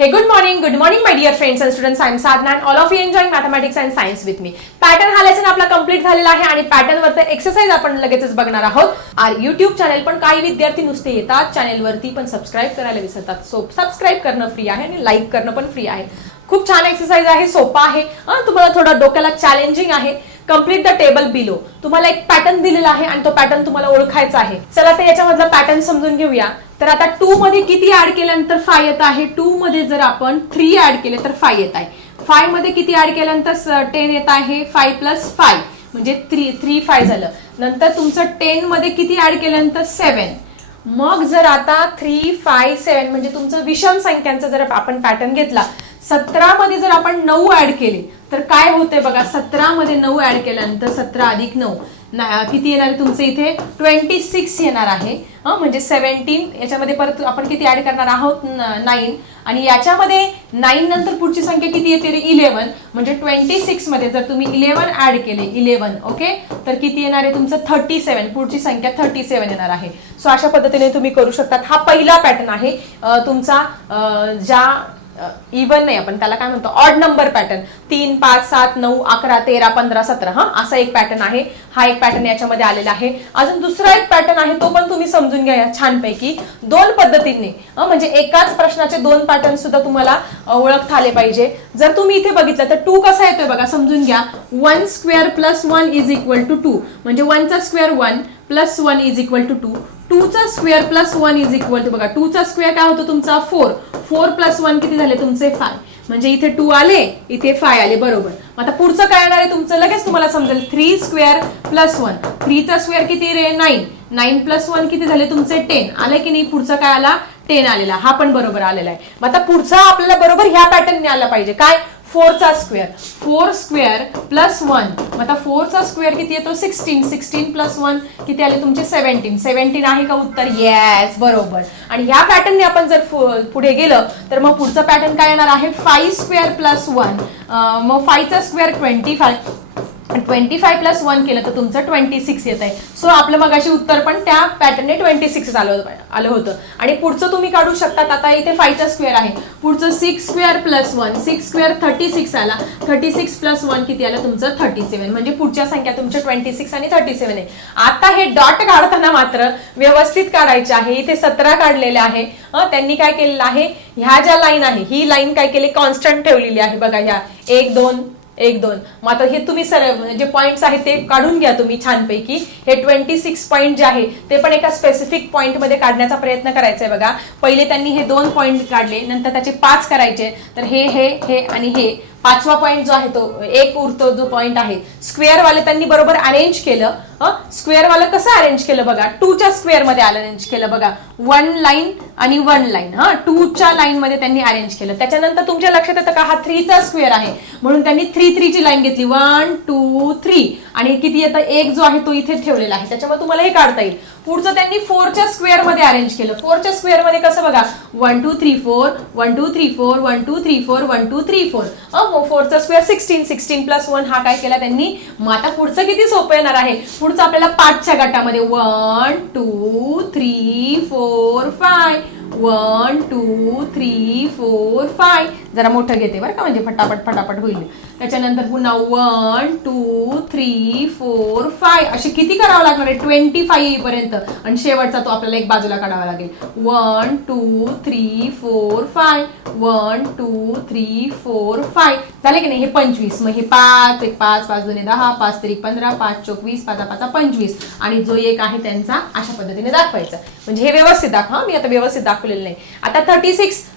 Hey, good morning my dear friends and students. I am Sadhna and all of you enjoying mathematics and science with me. Pattern हा lesson आपला complete झालेला आहे आणि pattern वरती exercise आपण लगेचच बघणार आहोत. आणि YouTube चॅनल पण काही विद्यार्थी नुसते येतात चॅनल वरती पण सबस्क्राइब करायला विसरतात. सो सबस्क्राइब करणं फ्री आहे आणि लाईक करणं पण फ्री आहे. खूप छान एक्सरसाइज आहे, सोपा आहे, तुम्हाला थोडा डोक्याला चॅलेंजिंग आहे. Complete the table below. तुम्हाला एक पॅटर्न दिलेला आहे आणि तो पॅटर्न तुम्हाला ओळखायचा आहे. चला तर याच्यामधला पॅटर्न समजून घेऊया. तर आता 2 मध्ये किती ऍड केल्यानंतर 5 येत आहे. 2 मध्ये जर आपण 3 ऍड केले तर 5 येत आहे. 5 मध्ये किती ऍड केल्यानंतर 10 येत आहे. 5 + 5 म्हणजे 3 5 झालं. नंतर तुमचं 10 मध्ये किती ऍड केल्यानंतर 7. मग जर आता 3 5 7 म्हणजे तुमचं विषम संख्यांचा जर आपण पॅटर्न घेतला, 17 मध्ये जर आपण 9 ऍड केले तर काय होते बघा. 17 मध्ये 9 ऍड केल्यानंतर 17 + 9 किती येणार तुमचे इथे 26 येणार आहे. म्हणजे 17 याच्यामध्ये परत आपण किती ऍड करणार आहोत 9 आणि याच्यामध्ये 9 नंतर पुढची संख्या किती येते 11 म्हणजे 26 मध्ये जर तुम्ही 11 ऍड केले 11 ओके तर किती येणार आहे तुमचं 37. पुढची संख्या 37 येणार आहे. सो अशा पद्धतीने तुम्ही करू शकतात. हा पहिला पॅटर्न आहे तुमचा ज्या इवन नाही आपण त्याला काय म्हणतो ऑड नंबर पॅटर्न. 3 5 7 9 11 13 15 17 असा एक पॅटर्न आहे. हा एक पॅटर्न याच्यामध्ये आलेला आहे. अजून दुसरा एक पॅटर्न आहे तो पण तुम्ही समजून घ्या छानपैकी. 2 पद्धतीने म्हणजे एकाच प्रश्नाचे 2 पॅटर्न सुद्धा तुम्हाला ओळखता आले पाहिजे. जर तुम्ही इथे बघितलं तर 2 कसा येतोय बघा समजून घ्या. 1 स्क्वेअर + 1 = 2 म्हणजे 1 चा स्क्वेअर 1 + 1 = 2. 2 चा स्क्वेअर + 1 = बघा 2 चा स्क्वेअर काय होतो तुमचा 4. 4 + 1 किती झाले तुमचे 5 म्हणजे इथे 2 आले इथे 5 आले बरोबर. आता पुढचं काय येणार आहे तुमचं लगेच तुम्हाला समजेल. 3 स्क्वेअर + 1 3 चा स्क्वेअर किती रे 9 9 + 1 किती झाले तुमचे 10 आले की नाही. पुढचा काय आला 10 आलेला. हा पण बरोबर आलेला आहे. मग आता पुढचा आपल्याला बरोबर ह्या पॅटर्नने आला पाहिजे. काय 4 चा स्क्वेअर 4 स्क्वेअर + 1 मग आता 4 चा स्क्वेअर किती येतो 16 16 + 1 किती आले तुमचे 17 17 आहे का उत्तर. येस बरोबर. आणि ह्या पॅटर्नने आपण जर पुढे गेलं तर मग पुढचा पॅटर्न काय येणार आहे 5 स्क्वेअर + 1 मग 5 चा स्क्वेअर 25 25 + 1 केलं तर तुमचं 26 येत आहे. सो आपलं मगाशी उत्तर पण त्या पॅटर्नने 26 आलं होतं. आणि पुढचं तुम्ही काढू शकतात. आता इथे 5 चा स्क्वेअर आहे. पुढचं 6 स्क्वेअर + 1 6 स्क्वेअर 36 आला. 36 + 1 किती आलं तुमचं 37 म्हणजे पुढच्या संख्या तुमच्या 26 आणि 37 आहे. आता हे डॉट काढताना मात्र व्यवस्थित काढायचे आहे. इथे 17 काढलेले आहे. त्यांनी काय केलेलं आहे ह्या ज्या लाईन आहे ही लाईन काय केली कॉन्स्टंट ठेवलेली आहे बघा. ह्या 1 2 1 2 मग आता हे तुम्ही जे पॉइंट्स आहेत ते काढून घ्या तुम्ही छानपैकी. हे 26 पॉइंट जे आहे ते पण एका स्पेसिफिक पॉइंट मध्ये काढण्याचा प्रयत्न करायचा आहे बघा. पहिले त्यांनी हे 2 पॉइंट काढले नंतर त्याचे 5 करायचे. तर हे आणि हे 5वा पॉइंट जो आहे तो एक उरतो जो पॉइंट आहे स्क्वेअर वाले त्यांनी बरोबर अरेंज केलं. स्क्वेअर वाला कसं अरेंज केलं बघा 2 च्या स्क्वेअर मध्ये अरेंज केलं बघा. 1 लाईन आणि 1 लाईन 2 च्या लाईन मध्ये त्यांनी अरेंज केलं. त्याच्यानंतर तुमच्या लक्षात येतं का हा 3 चा स्क्वेअर आहे म्हणून त्यांनी 3 3 ची लाईन घेतली 1 2 3 आणि किती येतं 1 जो आहे तो इथे ठेवलेला आहे. त्याच्यामुळे तुम्हाला हे काढता येईल. पुढचं त्यांनी 4 च्या स्क्वेअर मध्ये अरेंज केलं. 4 च्या स्क्वेअर मध्ये कसं बघा 1 2 3 4 1 2 3 4 1 2 3 4 1 2 3 4 4 चा स्क्वेअर 16 16 + 1 हा काय केला त्यांनी. मग आता पुढचं किती सोपं येणार आहे. पुढचं आपल्याला 5 च्या गटामध्ये 1 2 3 4 5 1 2 3 4 5 जरा मोठं घेते बरं का म्हणजे फटाफट होईल. त्याच्यानंतर पुन्हा 1 2 3 4 5 असे किती करावं लागणार आहे 25 येईपर्यंत आणि शेवटचा तो आपल्याला एक बाजूला काढावा लागेल. 1 2 3 4 5 1 2 3 4 5 झाले की नाही. हे 25 मग हे 5 1 5 5 2 10 5 3 15 5 4 20 5 5 25 आणि जो एक आहे त्यांचा अशा पद्धतीने दाखवायचा. म्हणजे हे व्यवस्थित दाखवा. मी आता व्यवस्थित दाखवलेलं नाही. आता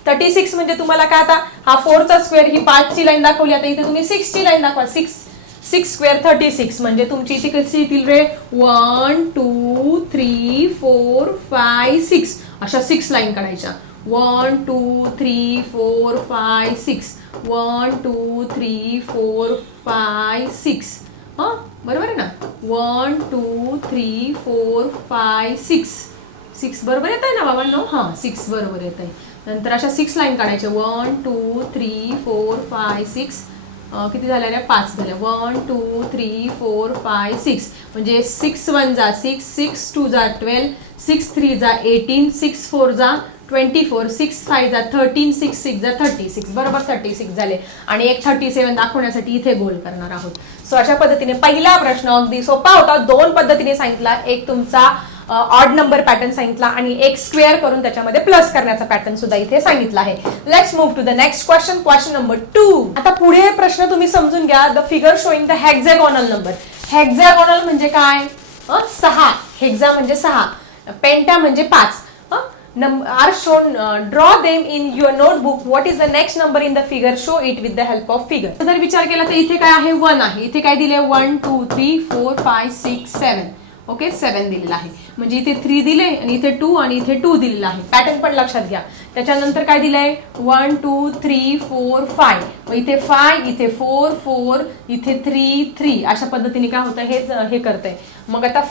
36 म्हणजे तुम्हाला काय आता हा 4 चा स्क्वेअर ही 5 ची लाईन दाखवली. आता इथे तुम्ही 6 ची लाईन दाखवा. 6 स्क्वेअर 36 म्हणजे तुमची इथे कशी येतील रे 1 2 3 4 5 6 अशा 6 लाईन काढायच्या. 1 2 3 4 5 6 1 2 3 4 5 6 बरोबर आहे ना. 1 2 3 4 5 6 बरोबर येत आहे ना बाबांनो. 6 बरोबर येत आहे. नंतर अशा 6 लाईन काढायच्या 1 2 3 4 5 6 किती झाल्या रे 5 झाल्या. 1 2 3 4 5 6 म्हणजे 6 1 जा 6 6 2 जा 12 6 3 जा 18 6 4 जा 24, 6 5 जा 13, 6 6 जा 36, बरोबर 36 झाले. आणि एक 37 दाखवण्यासाठी इथे गोल करणार आहोत. सो अशा पद्धतीने पहिला प्रश्न अगदी सोपा होता. दोन पद्धतीने सांगितला, एक तुमचा ऑड नंबर पॅटर्न सांगितला आणि एक स्क्वेअर करून त्याच्यामध्ये प्लस करण्याचा पॅटर्न सुद्धा इथे सांगितला आहे. Let's move to the next question, question number 2. आता पुढे प्रश्न तुम्ही समजून घ्या. The figure showing the hexagonal number. Hexagonal म्हणजे काय? 6. हेक्सा म्हणजे 6, पेंटा म्हणजे 5. Are shown, draw them in your notebook. What is the next number in the figure? Show it with the help of figure. जर विचार केला तर इथे काय आहे? 1 आहे. इथे काय दिले? 1 2 3 4 5 6 7. ओके, 7 दिलेला आहे. म्हणजे इथे 3 दिले आणि इथे 2 आणि इथे 2 दिलेला आहे. पॅटर्न पण लक्षात घ्या. त्याच्यानंतर काय दिलंय? 1 2 3 4 5. मग इथे 5, इथे 4 4, इथे 3 3. अशा पद्धतीने काय होतं हे करतंय. मग आता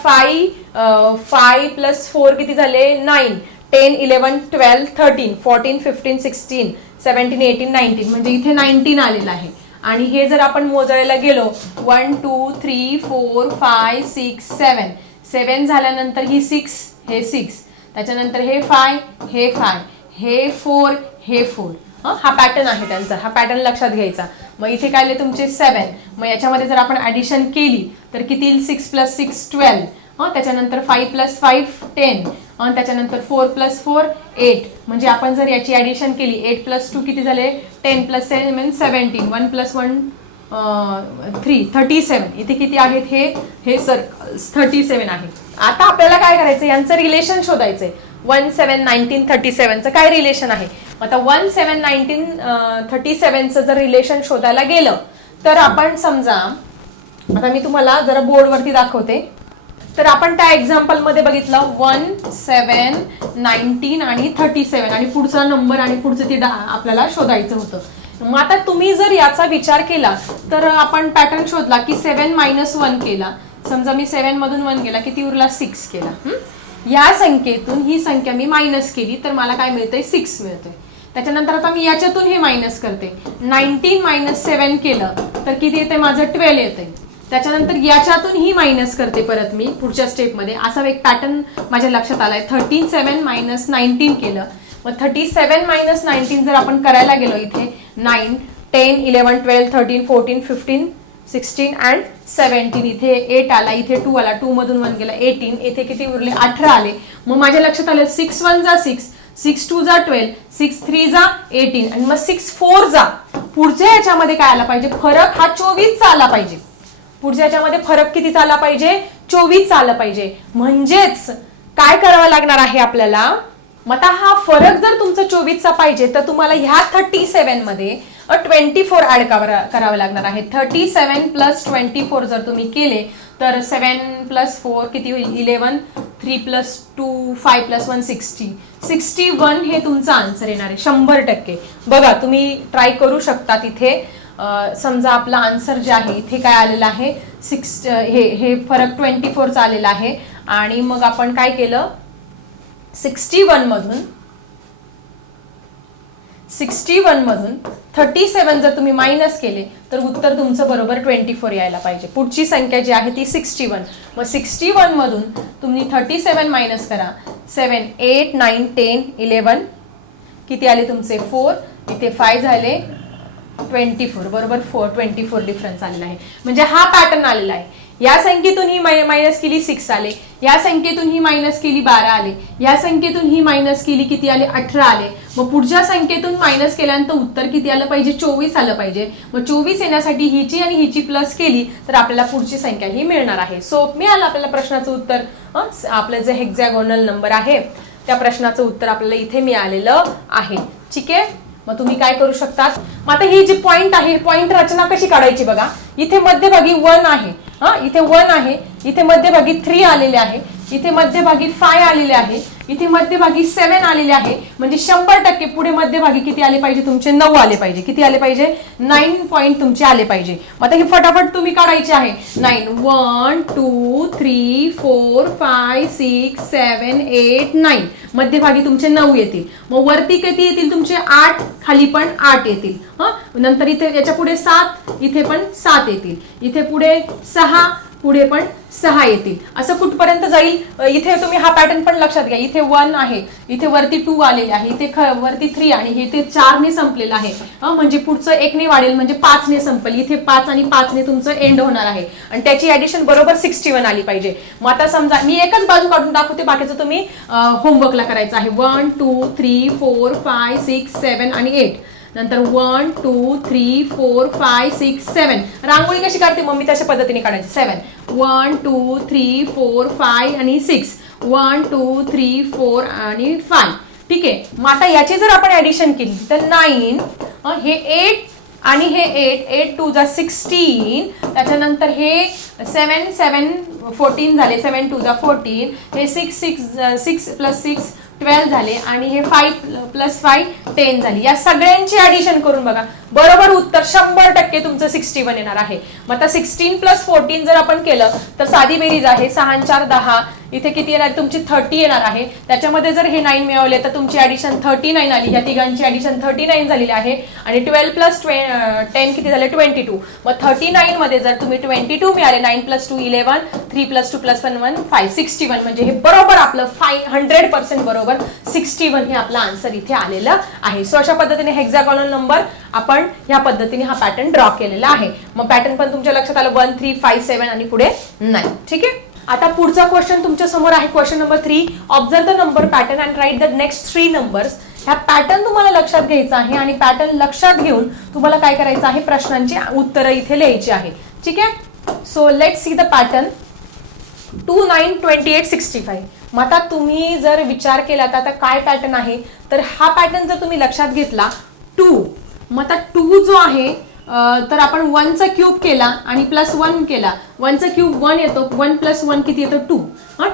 5 प्लस 4 किती झाले? 9. 10 11 12 13 14 15 16 17 18 19. म्हणजे इथे 19 आलेलं आहे. आणि हे जर आपण मोजायला गेलो 1 2 3 4 5 6 7. 7 झाल्यानंतर ही 6, हे 6, त्याच्यानंतर हे 5, हे 5, हे 4, हे 4. हा पॅटर्न आहे त्यांचा. हा पॅटर्न लक्षात घ्यायचा. मग इथे काय आले तुमचे 7. मग याच्यामध्ये जर आपण ऍडिशन केली तर किती? 6 प्लस 6 12. त्याच्यानंतर 5 प्लस 5 10. त्याच्यानंतर 4 प्लस 4 8. म्हणजे आपण जर याची ऍडिशन केली 8 प्लस 2 किती झाले? 10 प्लस 7 17. 1 प्लस 1 3 37. इथे किती आहेत? हे 37 आहे. आता आपल्याला काय करायचं? यांचं रिलेशन शोधायचंय. 1 7 19 37चं काय रिलेशन आहे? आता 1 7 19 37चं जर रिलेशन शोधायला गेलं तर आपण समजा, आता मी तुम्हाला जरा बोर्डवरती दाखवते. तर आपण त्या एक्झाम्पल मध्ये बघितलं 1 7 19 आणि 37 आणि पुढचा नंबर आणि पुढचं ते आपल्याला शोधायचं होतं. मग आता तुम्ही जर याचा विचार केला तर आपण पॅटर्न शोधला की 7 - 1 केला. समजा मी 7 मधून 1 गेला, किती उरला? 6 केला. या संख्येतून ही संख्या मी मायनस केली तर मला काय मिळतंय? 6 मिळतंय. त्याच्यानंतर आता मी याच्यातून हे मायनस करते. 19 - 7 केलं तर किती येते? माझं 12 येते. त्याच्यानंतर याच्यातून ही मायनस करते परत मी पुढच्या स्टेपमध्ये. असा एक पॅटर्न माझ्या लक्षात आलाय. 37 - 19 केलं. मग 37 - 19 जर आपण करायला गेलो इथे 9 10 11 12 13 14 15 16 अँड 17. इथे 8 आला, इथे 2 आला, 2 मधून 1 गेला 18. इथे किती उरले? 18 आले. मग माझ्या लक्षात आलं 6 1 जा 6, 6 2 जा 12, 6 3 जा 18 आणि मग 6 4 जा. पुढच्या याच्यामध्ये काय आला पाहिजे? फरक हा 24 चा आला पाहिजे. पुढच्या याच्यामध्ये फरक कितीचा आला पाहिजे? 24 चा आला पाहिजे. म्हणजेच काय करावं लागणार आहे आपल्याला? मग आता हा फरक जर तुमचा 24 चा पाहिजे तर तुम्हाला ह्या 37 मध्ये 24 ऍड करावं लागणार आहे. 37 प्लस 24 जर तुम्ही केले तर 7 प्लस 4 किती होईल? 11. 3 प्लस 2 5 प्लस 1 61 हे तुमचा आन्सर येणार आहे 100%. बघा तुम्ही ट्राय करू शकता. तिथे समजा आपला आन्सर जे आहे इथे काय आलेला आहे? 6. हे फरक 24 चा आलेला आहे. आणि मग आपण काय केलं? 61 मधून 37 जर तुम्ही मायनस केले तर उत्तर तुमचं बरोबर 24 यायला पाहिजे. पुढची संख्या जी आहे ती 61. मग 61 मधून तुम्ही 37 मायनस करा. 7 8 9 10 11 किती आले तुमचे? 4. इथे 5 झाले 24. बरोबर 24 डिफरन्स आलेला आहे. म्हणजे हा पॅटर्न आलेला आहे. या संख्येतून ही मायनस केली 6 आले. या संख्येतून ही मायनस केली 12 आले. या संख्येतून ही मायनस केली किती आले? 18 आले. मग पुढच्या संख्येतून मायनस केल्यानंतर उत्तर किती आलं पाहिजे? 24 आलं पाहिजे. मग 24 येण्यासाठी हिची आणि हिची प्लस केली तर आपल्याला पुढची संख्या ही मिळणार आहे. सो मिळालं आपल्याला प्रश्नाचं उत्तर. आपलं जे हेक्सागोनल नंबर आहे त्या प्रश्नाचं उत्तर आपल्याला इथे मिळालेलं आहे. ठीक आहे. मग तुम्ही काय करू शकतात? मग आता ही जी पॉइंट आहे, पॉइंट रचना कशी काढायची बघा. इथे मध्यभागी 1 आहे. इथे 1 आहे. इथे मध्यभागी 3 आलेले आहे. इथे मध्यभागी 5 आलेले आहे. इथे मध्यभागी 7 आलेले आहे. म्हणजे 100% पुढे मध्यभागी किती आले पाहिजे? तुमचे 9 आले पाहिजे. किती आले पाहिजे? 9 पॉइंट तुमचे आले पाहिजे. मग आता ही फटाफट तुम्ही काढायची आहे. 9 1 2 3 4 5 6 7 8 9. मध्यभागी तुमचे 9 येतील. मग वरती किती येतील तुमचे? 8. खाली पण 8 येतील. नंतर इथे याच्या पुढे 7, इथे पण 7 येतील. इथे पुढे 6, पुढे पण 6 येतील. असं कुठपर्यंत जाईल. इथे तुम्ही हा पॅटर्न पण लक्षात घ्या. इथे 1 आहे, इथे वरती 2 आलेले आहे, इथे वरती 3 आणि हे ते 4 ने संपलेलं आहे. म्हणजे पुढचं 1 ने वाढेल म्हणजे 5 ने संपेल. इथे 5 आणि 5 ने तुमचं एंड होणार आहे आणि त्याची ऍडिशन बरोबर 61 आली पाहिजे. मग आता समजा मी एकच बाजू काढून दाखवते, बाकीचं तुम्ही होमवर्कला करायचं आहे. 1 2 3 4 5 6 7 आणि 8. नंतर 1 2 3 4 5 6 7. रांगोळी कशी काढते मग मी तशा पद्धतीने काढायची. 7 1 2 3 4 5 आणि 6. 1 2 3 4 आणि 5. ठीक आहे. मग आता याची जर आपण ऍडिशन केली तर 9, हे 8 आणि हे 8 2 जा 16. त्याच्यानंतर हे 7 7 14 झाले, 7 2 जा 14. हे 6 प्लस 6 12 झाले आणि हे 5 प्लस 5 10 झाली. या सगळ्यांची ऍडिशन करून बघा, बरोबर उत्तर 100% तुमचं 61 येणार आहे. मग आता 16 प्लस 14 जर आपण केलं तर साधी बेरीज आहे. 6 4 10. इथे किती येणार तुमची 30 येणार आहे. त्याच्यामध्ये जर हे 9 मिळवले तर तुमची ऍडिशन 39 आली. या तिघांची ऍडिशन 39 झालेली आहे आणि 12 प्लस 10 किती झाले 22. मग 39 मध्ये जर तुम्ही 22 मिळाले, 9 प्लस 2 11, 3 प्लस 2 प्लस 1 1 5 61. म्हणजे हे बरोबर आपलं 100% बरोबर 61 हे आपला आन्सर इथे आलेलं आहे. सो अशा पद्धतीने हेक्सागोनल नंबर आपण ह्या पद्धतीने हा पॅटर्न ड्रॉ केलेला आहे. मग पॅटर्न पण तुमच्या लक्षात आलं. 1 3 5 7 आणि पुढे 9. ठीक आहे. आता पुढचा क्वेश्चन तुमच्या समोर आहे. Question number 3. Observe the number pattern and write the next 3 numbers. ह्या पॅटर्न तुम्हाला लक्षात घ्यायचा आहे आणि पॅटर्न लक्षात घेऊन तुम्हाला काय करायचं आहे, प्रश्नांची उत्तरं इथे लिहायची आहे. ठीक आहे. So let's see the pattern. 2 9 28 65. मग आता तुम्ही जर विचार केला तर आता काय पॅटर्न आहे, तर हा पॅटर्न जर तुम्ही लक्षात घेतला 2. मग आता 2 जो आहे तर आपण 1 चा क्यूब केला आणि प्लस 1 केला. 1 चा क्यूब 1 येतो, 1 प्लस 1 किती येतो 2.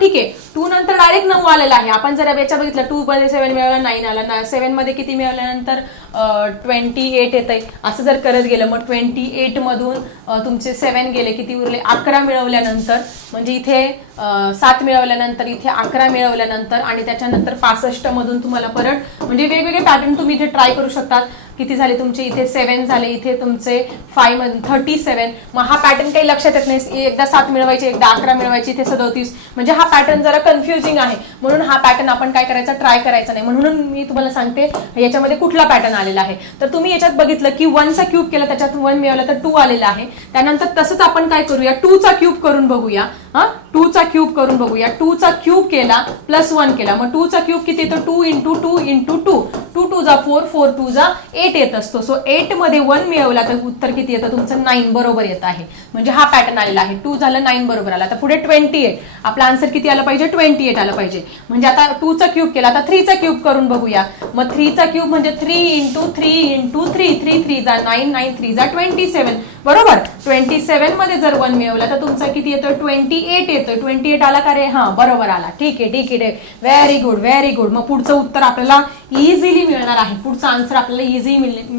ठीक आहे. 2 नंतर डायरेक्ट 9 आलेला आहे. आपण जर याच्या बघितलं 2 मध्ये 7 मिळवला 9 आला. 7 मध्ये किती मिळवल्यानंतर 28 येत आहे. असं जर करत गेलं मग 28 मधून तुमचे 7 गेले, किती उरले 11 मिळवल्यानंतर. म्हणजे इथे 7 मिळवल्यानंतर इथे 11 मिळवल्यानंतर आणि त्याच्यानंतर 65 मधून तुम्हाला परत म्हणजे वेगवेगळे पॅटर्न तुम्ही इथे ट्राय करू शकतात. किती झाले तुमचे इथे 7 झाले, इथे तुमचे 5 मधून 37. मग हा पॅटर्न काही लक्षात येत नाही. एकदा 7 मिळवायचे, एकदा 11 मिळवायचे, इथे 37. म्हणजे हा पॅटर्न जरा कन्फ्युजिंग आहे. म्हणून हा पॅटर्न आपण काय करायचा, ट्राय करायचा नाही. म्हणून मी तुम्हाला सांगते याच्यामध्ये कुठला पॅटर्न आलेला आहे. तर तुम्ही याच्यात बघितलं की 1 चा क्यूब केला, त्याच्यात 1 मिळवला तर 2 आलेला आहे. त्यानंतर तसंच आपण काय करूया, 2 चा क्यूब करून बघूया. 2 चा क्यूब करून बघूया. 2 चा क्यूब केला प्लस 1 केला. मग 2 चा क्यूब किती येतो 2 इंटू 2 इंटू 2. 2 2 जा 4, 4 2 जा 8 येत असतो. सो 8 मध्ये 1 मिळवला तर उत्तर किती येतं तुमचं 9 बरोबर येत आहे. म्हणजे हा पॅटर्न आलेला आहे. 2 झालं 9 बरोबर आला. तर पुढे 28. आपला आन्सर किती आला पाहिजे 28 आला पाहिजे. म्हणजे आता 2 चा क्यूब केला, आता 3 चा क्यूब करून बघूया. मग 3 चा क्यूब म्हणजे 3 इंटू 3 इंटू 3. 3 3 जा 9, 9 3 जा 27 बरोबर. 27 मध्ये जर 1 मिळवला तर तुमचा किती येतोय 28 येतोय. 28 आला का रे, हा बरोबर आला. ठीक आहे ठीक आहे, व्हेरी गुड व्हेरी गुड. मग पुढचं उत्तर आपल्याला इझिली मिळणार आहे. पुढचा आन्सर आपल्याला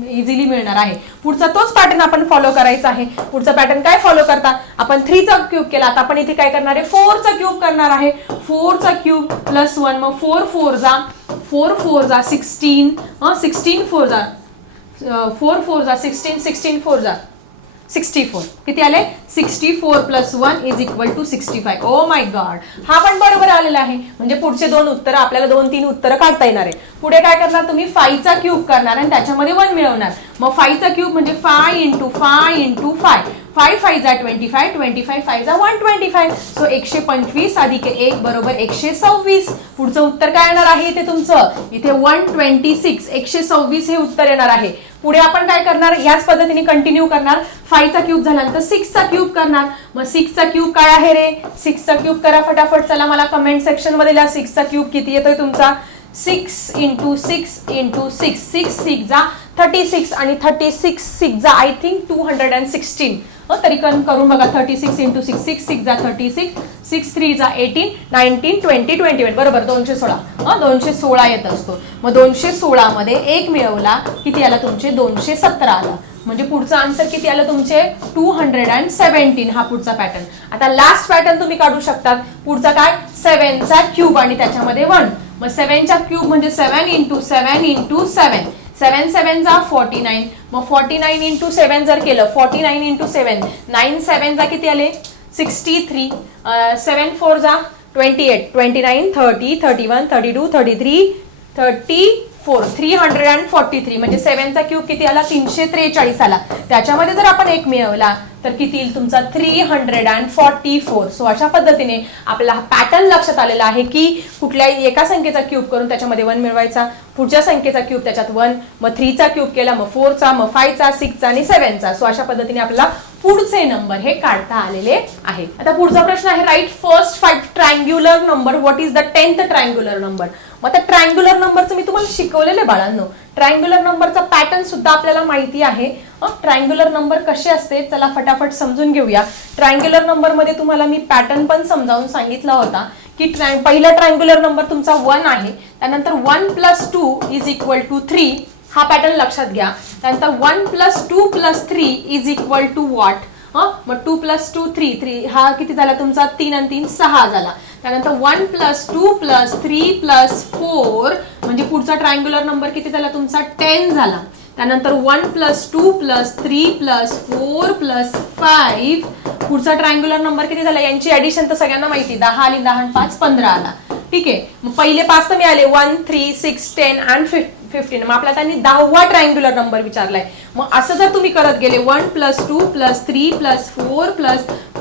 इझिली मिळणार आहे. पुढचा तोच पॅटर्न आपण फॉलो करायचा आहे. पुढचा पॅटर्न काय फॉलो करता, आपण 3 चा क्यूब केला, आता आपण इथे काय करणार आहे 4 चा क्यूब करणार आहे. 4 चा क्यूब प्लस 1. मग 4 4 जा 16. 16 4 जा 4 4 जा 16. 16 4 जा 64. किती आले 64 plus 1 is equal to 65. Oh my god, हा पण बरोबर आलेला आहे. म्हणजे पुढचे 2 उत्तर आपल्याला 2-3 उत्तर काढता येणार आहे. पुढे काय करणार तुम्ही 5 चा क्यूब करणार आणि त्याच्यामध्ये 1 मिळवणार. मग 5 चा क्यूब म्हणजे 5 इंटू 5 इंटू 5. 5 5 जा 25. 25 5 जा 125. सो 125 अधिक 1 बरोबर 126. पुढचं उत्तर काय येणार आहे इथे तुमचं, इथे 126. 126 हे उत्तर येणार आहे. पुढे आपण काय करणार, याच पद्धतीने कंटिन्यू करणार. 5 चा क्यूब झाल्यानंतर 6 चा क्यूब करणार. मग 6 चा क्यूब काय आहे रे, 6 चा क्यूब करा फटाफट. चला मला कमेंट सेक्शन मध्ये लिहा 6 चा क्यूब किती येतोय तुमचा. 6 इंटू 6 इंटू 6. 6 6 जा 36 आणि 36 6 जा आय थिंक 216. तरी करून बघा. 36 इंटू 6. 6 6 जा 36. 6 3 जा 18. 19 20 21 बरोबर 216. 216 येत असतो. मग 216 मध्ये 1 मिळवला किती आला तुमचे 217 आला. म्हणजे पुढचा आन्सर किती आलं तुमचे 217. हा पुढचा पॅटर्न. आता लास्ट पॅटर्न तुम्ही काढू शकतात. पुढचा काय 7 चा क्यूब आणि त्याच्यामध्ये 1. मग 7 चा क्यूब म्हणजे 7 इंटू 7 इंटू 7. 7 7 जा 49. मग 49 इंटू 7 जर केलं 49 इंटू 7 9 7 जा किती आले 63, 7 4 जा 28, 29, 30, 31, 32, 33, 34, 343 म्हणजे 7 चा क्यूब किती आला 343 आला. त्याच्यामध्ये जर आपण 1 मिळवला तर किती येईल तुमचा 344. सो अशा पद्धतीने आपल्याला हा पॅटर्न लक्षात आलेला आहे की कुठल्याही एका संख्येचा क्यूब करून त्याच्यामध्ये 1 मिळवायचा, पुढच्या संख्येचा क्यूब त्याच्यात 1, मग 3 चा क्यूब केला, मग 4 चा, मग 5 चा, 6 चा आणि 7 चा. सो अशा पद्धतीने आपल्याला पुढचे नंबर हे काढता आलेले आहे. आता पुढचा प्रश्न आहे write first 5 triangular number. What is the 10th triangular number. मग त्या ट्रायंग्युलर नंबरचं मी तुम्हाला शिकवलेले बाळांनो. ट्रायंग्युलर नंबरचा पॅटर्न सुद्धा आपल्याला माहिती आहे. ट्रायंग्युलर नंबर कसे असते चला फटाफट समजून घेऊया. ट्रायंग्युलर नंबर मध्ये तुम्हाला मी पॅटर्न पण समजावून सांगितला होता की पहिला ट्रायंग्युलर नंबर तुमचा 1 आहे, त्यानंतर 1 + 2 = 3. हा पॅटर्न लक्षात घ्या. त्यानंतर 1 + 2 + 3 = व्हॉट. मग 2 + 2 3 हा किती झाला तुमचा 3 आणि 3 6 झाला. त्यानंतर 1 + 2 + 3 + 4 म्हणजे पुढचा ट्रायंग्युलर नंबर किती झाला तुमचा 10 झाला. त्यानंतर 1 + 2 + 3 + 4 + 5 पुढचा ट्रायंग्युलर नंबर किती झाला. यांची ऍडिशन तर सगळ्यांना माहिती 10 आली, 10 आणि 5 15 आला. ठीक आहे. मग पहिले 5 तर मिळाले 1 3 6 10 आणि 15. मग आपल्याला त्यांनी 10वा ट्रायंग्युलर नंबर विचारलाय. मग असं जर तुम्ही करत गेले 1 + 2 + 3 + 4 +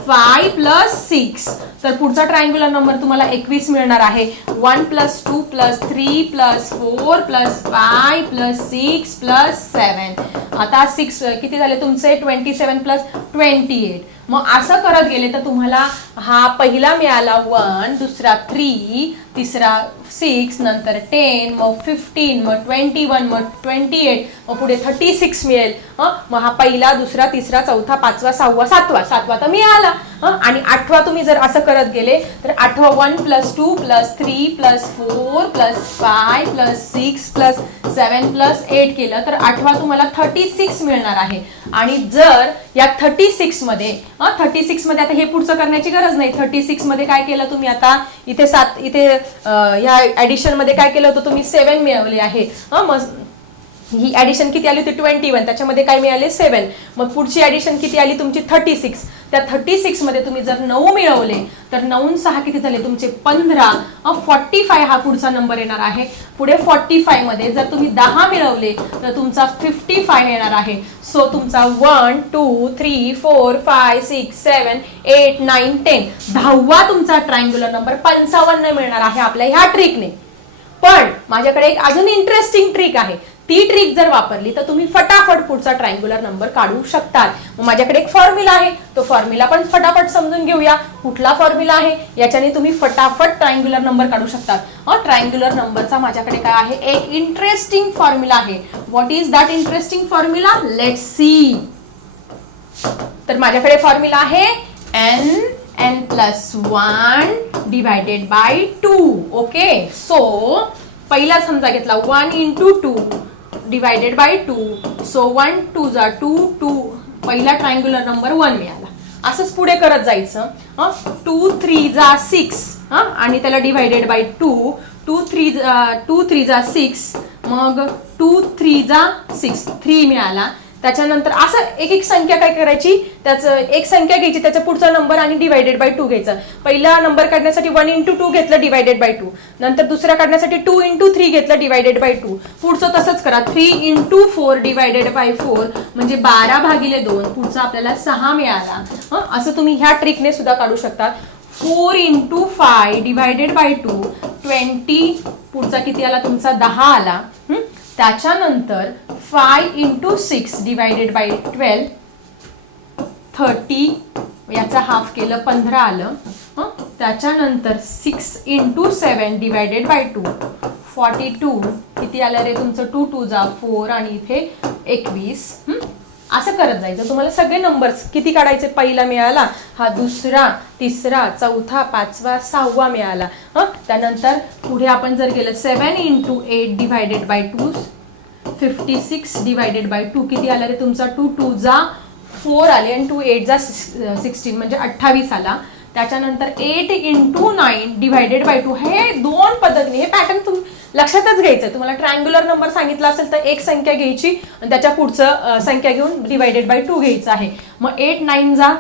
5 + 6 तर पुढचा ट्रायंग्युलर नंबर तुम्हाला 21 मिळणार आहे. 1 + 2 + 3 + 4 + 5 + 6 + 7. आता 6 किती झाले तुमचे 27 + 28. मग असं करत गेले तर तुम्हाला हा पहिला मिळाला 1, दुसरा 3, तिसरा 6, नंतर 10, मग 15, मग 21, मग 28, मग पुढे 36 मिळेल. मग हा पहिला, दुसरा, तिसरा, चौथा, 5वा, 6वा, 7वा तर मिळाला. आणि 8वा तुम्ही जर असं करत गेले तर 8वा 1 + 2 + 3 + 4 + 5 + 6 + 7 + 8 केलं तर 8वा तुम्हाला 36 मिळणार आहे. आणि जर या 36 मध्ये आता हे पुढचं करण्याची गरज नाही. 36 मध्ये काय केलं तुम्ही आता इथे 7 इथे ह्या ऍडिशन मध्ये काय केलं होतं तुम्ही 7 मिळवले आहे. मग ही ऍडिशन किती आली होती 21, त्याच्यामध्ये काय मिळाले 7. मग पुढची ऍडिशन किती आली तुमची 36. त्या 36 मध्ये तुम्ही जर 9 मिळवले तर 9 6 किती झाले तुमचे 15. 45 हा पुढचा नंबर येणार आहे. पुढे 45 मध्ये जर तुम्ही 10 मिळवले तर तुमचा 55 येणार आहे. सो तुमचा 1 2 3 4 5 6 7 8 9 10 10वा तुमचा ट्रायंग्युलर नंबर 55 मिळणार आहे आपल्या ह्या ट्रिकने. पण माझ्याकडे एक अजून इंटरेस्टिंग ट्रिक आहे. ती ट्रिक जर वापरली तर तुम्ही फटाफट पुढचा ट्रायंग्युलर नंबर काढू शकतात. मग माझ्याकडे एक फॉर्म्युला आहे, तो फॉर्म्युला पण फटाफट समजून घेऊया. कुठला फॉर्म्युला आहे याच्याने तुम्ही फटाफट ट्रायंग्युलर नंबर काढू शकतात. ट्रायंग्युलर नंबरचा माझ्याकडे काय आहे एक इंटरेस्टिंग फॉर्म्युला आहे. What is that interesting formula let's see. तर माझ्याकडे फॉर्म्युला आहे n + 1 / 2. ओके. सो पहिला समजा घेतला 1 × 2 / 2. सो 1 2 जा 2 2 पहिला ट्रायंग्युलर नंबर 1 मिळाला. असंच पुढे करत जायचं. 2 3 जा 6 आणि त्याला डिवायडेड बाय 2. 2 3 जा 6 मग 2 3 जा 6 3 मिळाला. त्याच्यानंतर असं एक संख्या काय करायची त्याचं एक संख्या घ्यायची त्याचा पुढचा नंबर आणि डिवायडेड बाय 2 घ्यायचा. पहिला नंबर काढण्यासाठी 1 × 2 घेतलं डिवायडेड बाय 2. नंतर दुसरा काढण्यासाठी 2 × 3 घेतलं डिवायडेड बाय 2. पुढचं तसंच करा 3 × 4 डिवायडेड बाय 4 म्हणजे 12/2. पुढचा आपल्याला 6 मिळाला. असं तुम्ही ह्या ट्रिकने सुद्धा काढू शकता. 4 × 5 डिवायडेड बाय 2 20. पुढचा किती आला तुमचा 10 आला. त्याच्यानंतर 5 × 6 डिवायडेड बाय 12 30. याचा हाफ केलं 15 आलं. त्याच्यानंतर 6 × 7 डिवायडेड बाय 2 42. किती आलं रे तुमचं 2 2 जा 4 आणि इथे 21. असं करत जायचं. तुम्हाला सगळे नंबर्स किती काढायचे. पहिला मिळाला, हा दुसरा, तिसरा, चौथा, 5वा, 6वा मिळाला. त्यानंतर पुढे आपण जर गेलं 7 × 8 डिवायडेड बाय 2 56 डिवायडेड बाय 2 किती आला रे तुमचा 2 2 जा 4 आले आणि 2 8 जा 16 म्हणजे 28 आला. त्याच्यानंतर 8 × 9 डिवायडेड बाय 2. हे दोन पद्धतीने हे पॅटर्न तुम्ही लक्षातच घ्यायचं. तुम्हाला ट्रायंग्युलर नंबर सांगितला असेल तर एक संख्या घ्यायची आणि त्याच्या पुढचं संख्या घेऊन डिवायडेड बाय 2 घ्यायचं आहे. मग 8 9 जा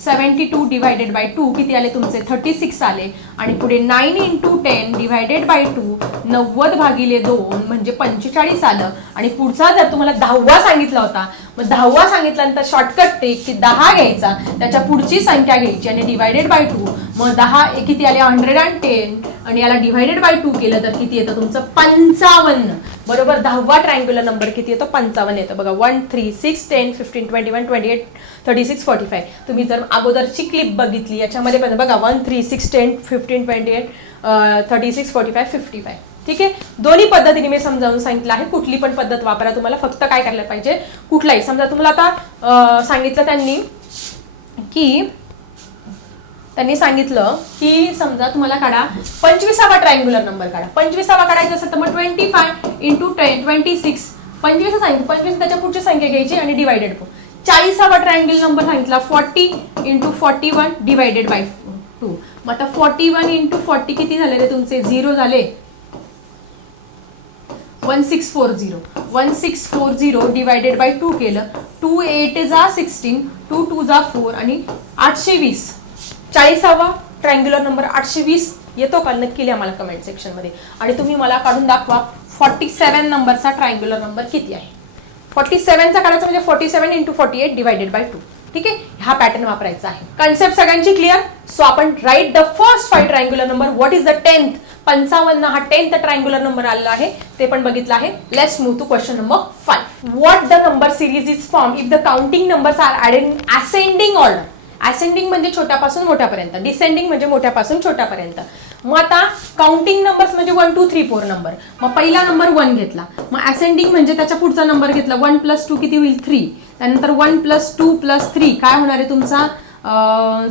72 डिवायडेड बाय 2 किती आले तुमचे 36 आले. आणि पुढे 9 × 10 डिवायडेड बाय 2 90 भागिले 2 म्हणजे 45 आलं. आणि पुढचा जर तुम्हाला 10वा सांगितला होता, मग 10वा सांगितल्यानंतर शॉर्टकट टेक की 10 घ्यायचा, त्याच्या पुढची संख्या घ्यायची आणि डिवायडेड बाय 2. मग 10 किती आले 110 आणि याला डिवायडेड बाय 2 केलं तर किती येतं तुमचं 55. बरोबर. 10वा ट्रायंग्युलर नंबर किती येतो 55 येतं बघा. 1 3 6 10 15 21 28 36 45. तुम्ही जर अगोदरची क्लिप बघितली याच्यामध्ये पण बघा 1 3 6 10 15 28 36 45 55. ठीक आहे. दोन्ही पद्धतीने मी समजावून सांगितलं आहे. कुठली पण पद्धत वापरा, तुम्हाला फक्त काय करायला पाहिजे, कुठलाही समजा तुम्हाला आता सांगितलं त्यांनी सांगितलं की समजा तुम्हाला काढा 25वा ट्रायंग्युलर नंबर काढा. 25वा काढायचा असेल तर मग 25 × 10 26. 25 सांगितलं, 25 त्याच्या पुढची संख्या घ्यायची आणि डिवायडेड 40वा ट्रायंगल नंबर सांगितला 40 × 41 डिवायडेड बाय 2. मग आता 41 × 40 किती झाले रे तुमचे 0 झाले. 1640 1640 डिवायडेड बाय 2 केलं. 2 8 जा 16 2 2 जा 4 आणि 820. 40वा ट्रायंग्युलर नंबर 820 येतो का नक्की लिहा मला कमेंट सेक्शन मध्ये. आणि तुम्ही मला काढून दाखवा 47 नंबरचा ट्रायंग्युलर नंबर किती आहे. 47चा काढायचा म्हणजे 47 × 48 डिवायडेड बाय 2. ठीक आहे. हा पॅटर्न वापरायचा आहे. कन्सेप्ट सगळ्यांची क्लिअर. सो आपण write the first 5 triangular number. What is the 10th. 55 हा 10th ट्रायंग्युलर नंबर आलेला आहे, ते पण बघितलं आहे. Let's move to question number 5. What the number series is form if the counting numbers are added in ascending order. Ascending म्हणजे छोट्यापासून मोठ्यापर्यंत, डिसेंडिंग म्हणजे मोठ्यापासून छोट्यापर्यंत. मग आता काउंटिंग नंबर्स म्हणजे 1 2 3 4 नंबर. मग पहिला नंबर 1 घेतला, मग असेंडिंग म्हणजे त्याच्या पुढचा नंबर घेतला. 1 + 2 किती होईल 3. त्यानंतर 1 + 2 + 3 काय होणार आहे तुमचा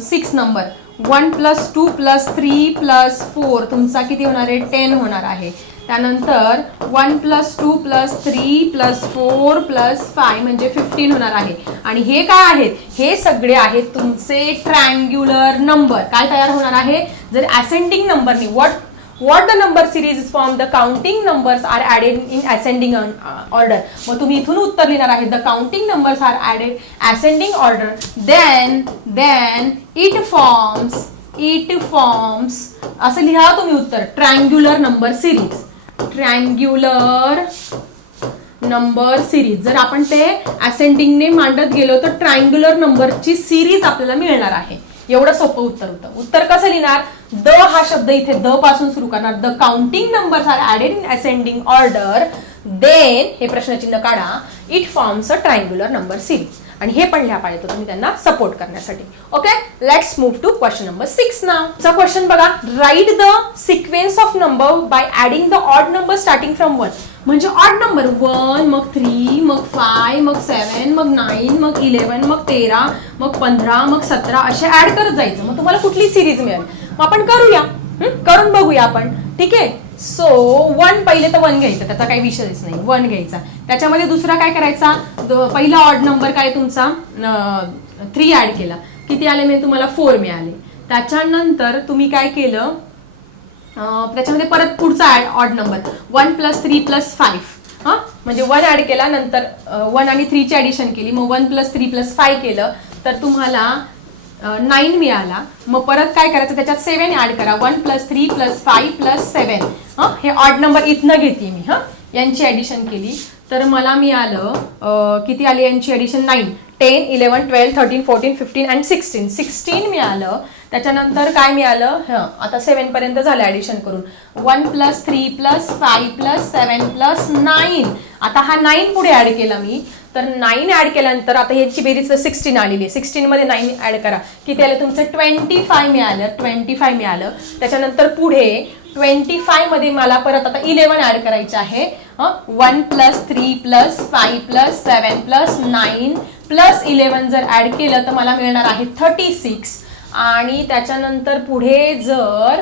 6 नंबर. 1 + 2 + 3 + 4 तुमचा किती होणार आहे 10 होणार आहे. त्यानंतर 1 + 2 + 3 + 4 + 5 म्हणजे 15 होणार आहे. आणि हे काय आहेत, हे सगळे आहेत तुमचे ट्रायंग्युलर नंबर. काय तयार होणार आहे जर ascending नंबरनी what the number series is formed, the counting numbers are added in ascending order. मग तुम्ही इथून उत्तर लिहिणार आहे the counting numbers are added ascending order, then it forms असं लिहा तुम्ही उत्तर triangular number series. Triangular number series जर आपण ते असेंडिंगने मांडत गेलो तर ट्रायंग्युलर नंबरची सिरीज आपल्याला मिळणार आहे. एवढं सोपं उत्तर होतं. उत्तर कसं लिहिणार, द हा शब्द इथे द पासून सुरू करणार. The counting numbers are added in ascending order, then हे प्रश्नचिन्ह काढा, it forms a triangular number series. आणि हे पण लिहा पाहिजे तुम्ही त्यांना सपोर्ट करण्यासाठी. Okay, let's move to question number 6 नाव. चा क्वेश्चन बघा, write the sequence of number by adding the odd number starting from 1. म्हणजे ऑड नंबर 1 मग 3 मग 5 मग 7 मग 9 मग 11 मग 13 मग 15 मग 17 असे ऍड करत जायचं. मग तुम्हाला कुठली सिरीज मिळेल मग आपण करूया, करून बघूया आपण. ठीक आहे. सो 1 पहिले तर 1 घ्यायचा, त्याचा काही विषयच नाही. 1 घ्यायचा, त्याच्यामध्ये दुसरा काय करायचा, पहिला ऑड नंबर काय तुमचा 3 ऍड केला, किती आले म्हणजे तुम्हाला 4 मिळाले. त्याच्यानंतर तुम्ही काय केलं, त्याच्यामध्ये परत पुढचा ऑड नंबर 1 + 3 + 5 म्हणजे 1 ऍड केला, नंतर 1 आणि 3 ची ऍडिशन केली, मग 1 + 3 + 5 केलं तर तुम्हाला 9 मिळाला. मग परत काय करायचं, त्याच्यात 7 ऍड करा. 1 + 3 + 5 + 7 हे ऑड नंबर इथनं घेते मी. यांची ऍडिशन केली तर मला मिळालं किती आली यांची ऍडिशन 9 10 11 12 13 14 15 आणि 16 मिळालं. त्याच्यानंतर काय मिळालं, आता 7 पर्यंत झालं ऍडिशन करून. 1 + 3 + 5 + 7 + 9. आता हा 9 पुढे ऍड केला मी, तर 9 ऍड केल्यानंतर आता याची बेरीज 16 आलेली आहे. 16 मध्ये 9 ऍड करा, किती आले तुमचं 25 मिळालं. 25 मिळालं. त्याच्यानंतर पुढे 25 मध्ये मला परत आता 11 ऍड करायचे आहे. 1 + 3 + 5 + 7 + 9 + 11 जर ऍड केलं तर मला मिळणार आहे 36. आणि त्याच्यानंतर पुढे जर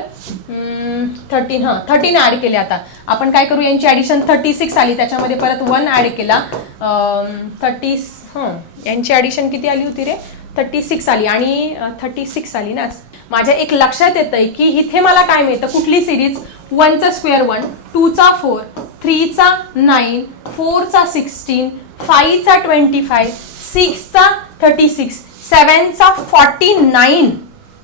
13 ऍड केले, आता आपण काय करू, यांची ऍडिशन 36 आली, त्याच्यामध्ये परत 1 ऍड केला. यांची ऍडिशन किती आली होती रे, 36 आली. आणि 36 आली ना. माझ्या एक लक्षात येतंय की इथे मला काय मिळतं, कुठली सिरीज, 1 चा स्क्वेअर 1, 2 चा 4, 3 चा 9, 4 चा 16, 5 चा 25, 6 चा 36, 7चा 49,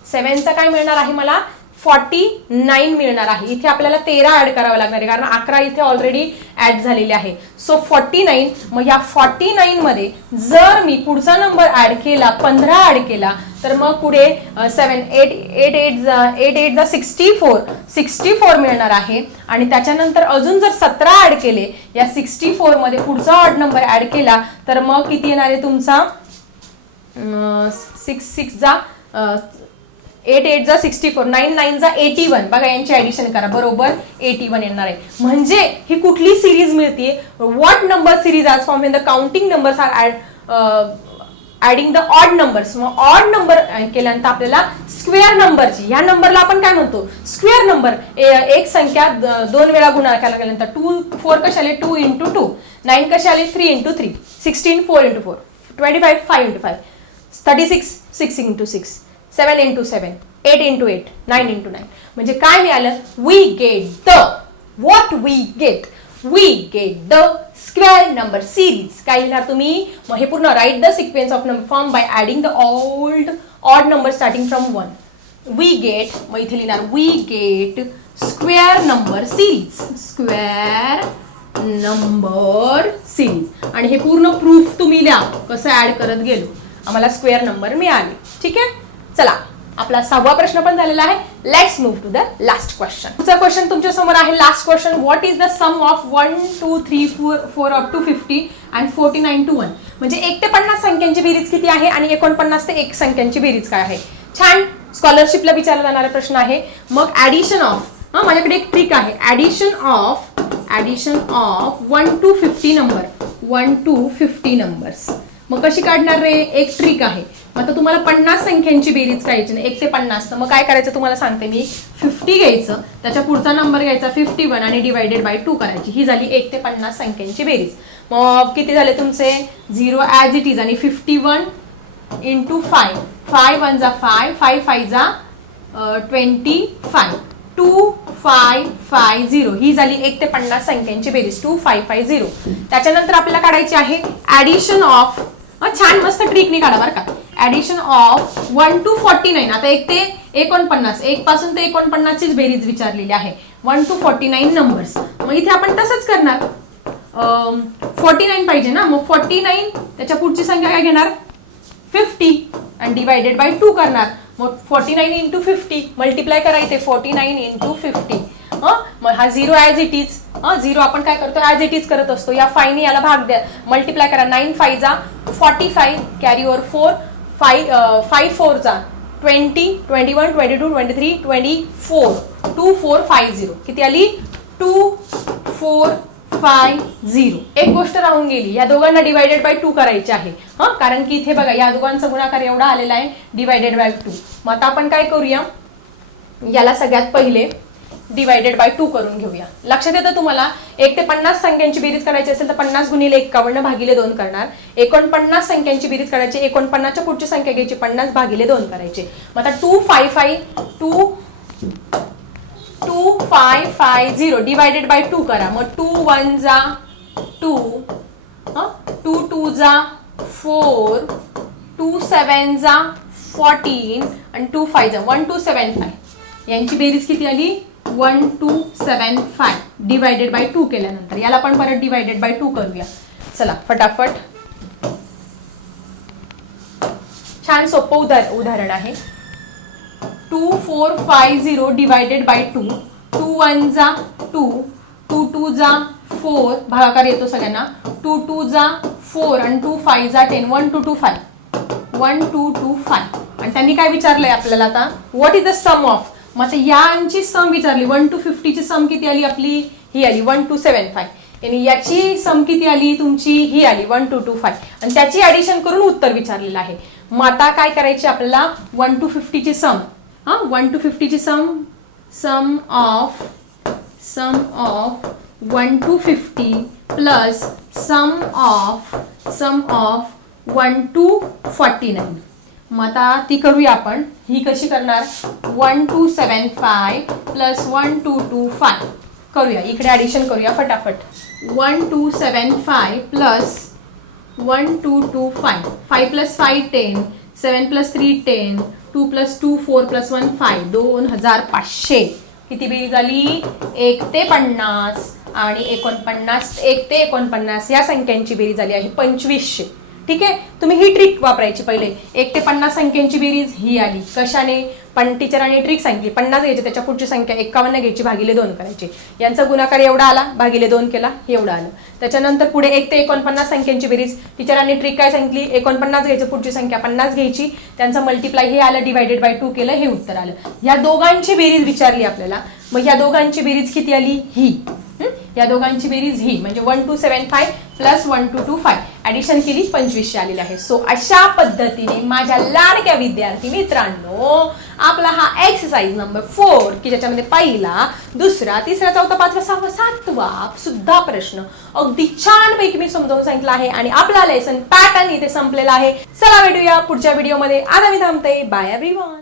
7चा काय मिळणार आहे मला 49 मिळणार आहे. इथे आपल्याला 13 ऍड करावं लागणार आहे कारण 11 इथे ऑलरेडी ऍड झालेले आहे. सो 49. मग या 49 मध्ये जर मी पुढचा नंबर ऍड केला 15 ऍड केला तर मग पुढे 7 8 जा 64 मिळणार आहे. आणि त्याच्यानंतर अजून जर 17 ऍड केले या 64 मध्ये पुढचा ऑड नंबर ऍड केला तर मग किती येणार आहे तुमचा 6 जा 8 जा 64 9 जा 81. बघा यांची ऍडिशन करा बरोबर 81 येणार आहे. म्हणजे ही कुठली सिरीज मिळते what number series is form in the counting numbers are adding the odd numbers. मग ऑड नंबर केल्यानंतर आपल्याला स्क्वेअर नंबरची ह्या नंबरला आपण काय म्हणतो स्क्वेअर नंबर. एक संख्या 2 वेळा गुणाकार केल्यानंतर 2 4 कसे आले 2 × 2, 9 कसे आले 3 × 3, 16 4 × 4, 25 5 × 5, 36 6 × 6, 7 × 7, 8 × 8, 9 × 9. म्हणजे काय मिळालं we get the what we get the square number series. काय लिहिणार तुम्ही मग हे पूर्ण write the sequence of number form by adding the odd number starting from 1. We get मग इथे लिहिणार we get square number series. आणि हे पूर्ण प्रूफ तुम्ही लिहा कसं ऍड करत गेलो आम्हाला स्क्वेअर नंबर मिळाले. ठीक आहे चला आपला 6वा प्रश्न पण झालेला आहे. Let's move to the last question. पुढचा क्वेश्चन तुमच्या समोर आहे. Last question what is the sum of 1 2 3 4 up to 50 and 49 to 1. म्हणजे 1 ते 50 संख्यांची बेरीज किती आहे आणि 49 ते 1 संख्यांची बेरीज काय आहे. छान स्कॉलरशिपला विचारला जाणारा प्रश्न आहे. मग ऍडिशन ऑफ माझ्याकडे एक ट्रिक आहे. Addition of 1 to 50 numbers. मग कशी काढणार रे एक ट्रिक आहे. आता तुम्हाला 50 संख्यांची बेरीज करायची नाही 1 ते 50. तर मग काय करायचं तुम्हाला सांगते मी 50 घ्यायचं त्याच्या पुढचा नंबर घ्यायचा 51 आणि डिवायडेड बाय 2 करायची. ही झाली 1 ते 50 संख्यांची बेरीज. मग किती झाले तुमचे 0 ॲज इट इज आणि 51 × 5 5 1 जा 5 5 5 जा 25 2550. ही झाली 1 ते 50 संख्यांची बेरीज 2550. त्याच्यानंतर आपल्याला काढायची आहे ऍडिशन ऑफ छान मस्त ट्रिकने काढा बरं का. Addition of 1 to 49. आता 1 ते 49 1 पासून ते 49 चीच बेरीज विचारलेली आहे 1 to 49 नंबर्स. मग इथे आपण तसंच करणार 49 पाहिजे ना मग 49 त्याच्या पुढची संख्या काय घेणार 50 आणि डिवायडेड बाय 2 करणार. मग 49 × 50 मल्टिप्लाय करायचे 49 × 50. मग हा 0 ॲज इट इज 0 आपण काय करतो ॲज इट इज करत असतो. या 5 ने याला भाग द्या मल्टिप्लाय करा 9 5 जा 45 कॅरी ओव्हर 4 5 4 जा 20 21 22 23 24 2450. किती आली 2450. एक गोष्ट राहून गेली या दोघांना डिवायडेड बाय 2 करायचे आहे कारण की इथे बघा या दोघांचा गुणाकार एवढा आलेला आहे डिवायडेड बाय 2. मग आता आपण काय करूया याला सगळ्यात पहिले डिवायडेड बाय 2 करून घेऊया. लक्षात येतं तुम्हाला 1 ते 50 संख्यांची बेरीज करायची असेल तर 50 × 51 भागिले 2 करणार. 49 संख्यांची बेरीज करायची 49 च्या पुढची संख्या घ्यायची 50 भागिले 2 करायचे. मग आता 2550 डिवायडेड बाय 2 करा. मग 2 1 जा 2 2 2 जा 4 2 7 जा 14 आणि 2 5 जा 1275. यांची बेरीज किती आली 1275 डिवायडेड बाय 2 केल्यानंतर याला पण परत डिवायडेड बाय 2 करूया. चला फटाफट. छान सोपं उदाहरण आहे. 2450 डिवायडेड बाय 2 2 1 जा 2 2 2 जा 4 भागाकार येतो सगळ्यांना 2 2 जा 4 आणि 2 5 जा 10 1225 1225. आणि त्यांनी काय विचारलंय आपल्याला आता what is the sum of. मग आता यांची सम विचारली 1 to 50 ची सम किती आली आपली ही आली 1275. आणि याची सम किती आली तुमची ही आली 1225 आणि त्याची ऍडिशन करून उत्तर विचारलेलं आहे. मग आता काय करायची आपल्याला 1 to 50 ची सम 1 to 50 ची sum of 1 to 50 plus sum of 1 to 49. मग आता ती करूया आपण. ही कशी करणार 1275 प्लस 1225 करूया. इकडे ऍडिशन करूया फटाफट. 1275 प्लस 1225 5 प्लस 5 10 7 + 3 10, 2 + 2 4 + 1 5, 2500. किती बेरीज झाली? 1 ते 50 आणि 49, 1 ते 49 या संख्यांची बेरीज झाली आहे 2500. ठीक आहे, तुम्ही ही ट्रिक वापरायची. पहिले 1 ते 50 संख्यांची बेरीज ही आली कशाने? पण टीचरांनी ट्रिक सांगितली, 50 घ्यायची, त्याच्या पुढची संख्या 51 घ्यायची, भागिले 2 करायची. यांचा गुणाकार एवढा आला, भागिले 2 केला, एवढं आलं. त्याच्यानंतर पुढे 1 ते 49 संख्यांची बेरीज, टीचरांनी ट्रिक काय सांगितली? 49 घ्यायचं, पुढची संख्या 50 घ्यायची, त्यांचं मल्टिप्लाय हे आलं, डिवायडेड बाय 2 केलं, हे उत्तर आलं. या दोघांची बेरीज विचारली आपल्याला. मग या दोघांची बेरीज किती आली? ही. या दोघांची बेरीज ही म्हणजे 1275 प्लस 1225 ऍडिशन केली 2500 आलेली आहे. सो अशा पद्धतीने माझ्या लाडक्या विद्यार्थी मित्रांनो आपला हा एक्सरसाइज नंबर 4 की ज्याच्यामध्ये पहिला, दुसरा, तिसरा, चौथा, पाचवा, सहावा, सातवा सुद्धा प्रश्न अगदी छान पैकी मी समजावून सांगितला आहे आणि आपला लेसन पॅटर्न इथे संपलेला आहे. चला भेटूया पुढच्या व्हिडिओमध्ये. आता मी थांबते. Bye everyone.